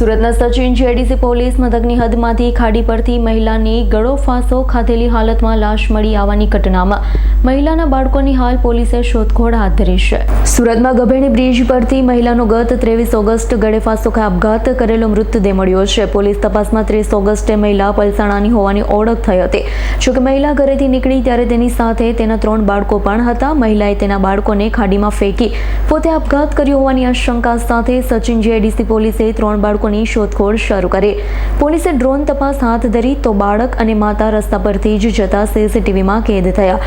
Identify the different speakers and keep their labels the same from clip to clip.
Speaker 1: સુરતના Sachin JDC police મથકની હદમાંથી ખાડી પરથી મહિલાની ગળો ફાંસો ખાધેલી હાલતમાં લાશ મળી આવવાની ઘટનામાં મહિલાના બાળકોની હાલ પોલીસે શોધખોળ હાથ ધરી છે. સુરતમાં ગભેણી બ્રિજ પરથી મહિલાનો ગત ત્રેવીસ ઓગસ્ટ ગળે ફાંસો આપઘાત કરેલો મૃતદેહ મળ્યો છે. પોલીસ તપાસમાં ત્રીસ ઓગસ્ટે મહિલા પલસાણાની હોવાની ઓળખ થઈ હતી. જોકે મહિલા ઘરેથી નીકળી ત્યારે તેની સાથે તેના ત્રણ બાળકો પણ હતા. મહિલાએ તેના બાળકોને ખાડીમાં ફેંકી પોતે આપઘાત કર્યો હોવાની આશંકા સાથે સચિન જેડીસી પોલીસે ત્રણ બાળકોની શોધખોળ શરૂ કરી. પોલીસે ડ્રોન તપાસ હાથ ધરી તો બાળક અને માતા રસ્તા પરથી જ જતા સીસીટીવીમાં કેદ થયા.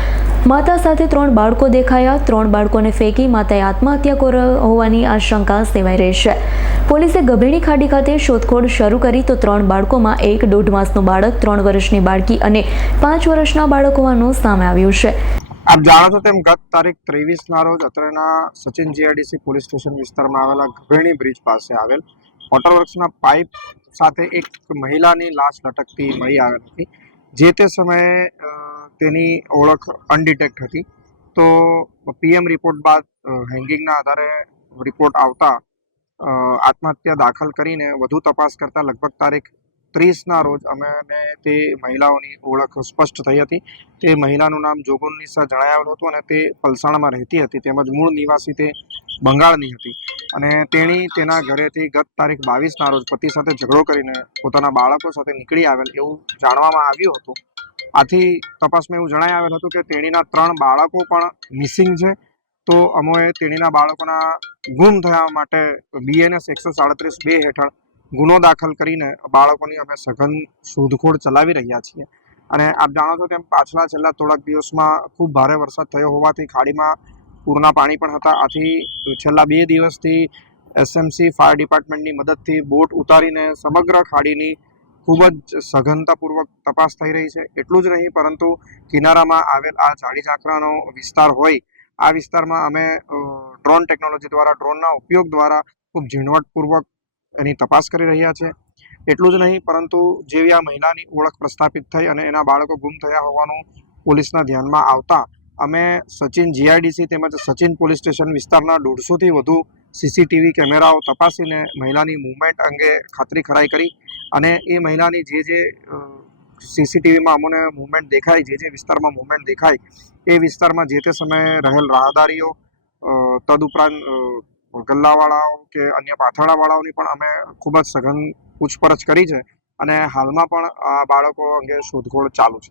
Speaker 1: માતા સાથે ત્રણ બાળકો દેખાયા, ત્રણ બાળકોને ફેંકી માતાએ આત્મહત્યા કર, હોવાની આશંકા સેવાઈ રહી છે. પોલીસે ગભેણી ખાડી ખાતે શોધખોળ શરૂ કરી તો ત્રણ બાળકોમાં એક દોઢ માસનું બાળક, ત્રણ વર્ષની બાળકી અને પાંચ વર્ષના બાળક હોવાનું સામે આવ્યું છે.
Speaker 2: આપ જાણો છો તેમ ગત તારીખ ત્રેવીસના રોજ અત્રેના સચિન જીઆઈડીસી પોલીસ સ્ટેશન વિસ્તારમાં આવેલા ગભેણી બ્રિજ પાસે આવેલ વોટરવર્ક્સના પાઇપ સાથે એક મહિલાની લાશ લટકતી મળી આવેલ હતી. જે તે સમયે તેની ઓળખ અનડિટેક્ટ હતી. તો પીએમ રિપોર્ટ બાદ હેંગિંગના આધારે રિપોર્ટ આવતા આત્મહત્યા દાખલ કરીને વધુ તપાસ કરતાં લગભગ તારીખ ત્રીસના રોજ અમે તે મહિલાઓની ઓળખ સ્પષ્ટ થઈ હતી. તે મહિલાનું નામ જોગુન્નિસા જણાવેલું હતું અને તે પલસાણમાં રહેતી હતી. તેમજ મૂળ નિવાસી તે બંગાળની હતી. અને તેણી તેના ઘરેથી ગત તારીખ બાવીસના રોજ પતિ સાથે ઝઘડો કરીને પોતાના બાળકો સાથે નીકળી આવેલ એવું જાણવામાં આવ્યું હતું. આથી તપાસમાં એવું જણાઈ આવેલ હતું કે તેણીના ત્રણ બાળકો પણ મિસિંગ છે. તો અમોએ તેણીના બાળકોના ગુમ થયા માટે બીએનએસ એકસો સાડત્રીસ બે હેઠળ ગુનો દાખલ કરીને બાળકોની અમે સઘન શોધખોળ ચલાવી રહ્યા છીએ. અને આપ જાણો છો તેમ પાછલા છેલ્લા થોડાક દિવસમાં ખૂબ ભારે વરસાદ થયો હોવાથી ખાડીમાં પૂરના પાણી પણ હતા. આથી છેલ્લા બે દિવસથી એસએમસી ફાયર ડિપાર્ટમેન્ટની મદદથી બોટ ઉતારીને સમગ્ર ખાડીની ખૂબ જ સઘનતાપૂર્વક તપાસ થઈ રહી છે. એટલું જ નહીં, પરંતુ કિનારામાં આવેલ આ જાડી ઝાકરાનો વિસ્તાર હોય, આ વિસ્તારમાં અમે ડ્રોન ટેકનોલોજી દ્વારા, ડ્રોનના ઉપયોગ દ્વારા ખૂબ ઝીણવટપૂર્વક એની તપાસ કરી રહ્યા છે. એટલું જ નહીં, પરંતુ જેવી આ મહિલાની ઓળખ પ્રસ્થાપિત થઈ અને એના બાળકો ગુમ થયા હોવાનું પોલીસના ધ્યાનમાં આવતા અમે સચિન જીઆઈડીસી તેમજ સચિન પોલીસ સ્ટેશન વિસ્તારના દોઢસોથી વધુ સીસીટીવી કેમેરાઓ તપાસીને મહિલાની મુવમેન્ટ અંગે ખાતરી ખરાઈ કરી અને એ મહિલાની જે જે સીસીટીવીમાં અમને મુવમેન્ટ દેખાય, જે જે વિસ્તારમાં મૂવમેન્ટ દેખાય, એ વિસ્તારમાં જે તે સમયે રહેલ રાહદારીઓ તદુપરાંત ગલ્લાવાળાઓ કે અન્ય પાથરણાવાળાઓની પણ અમે ખૂબ જ સઘન પૂછપરછ કરી છે અને હાલમાં પણ આ બાળકો અંગે શોધખોળ ચાલુ છે.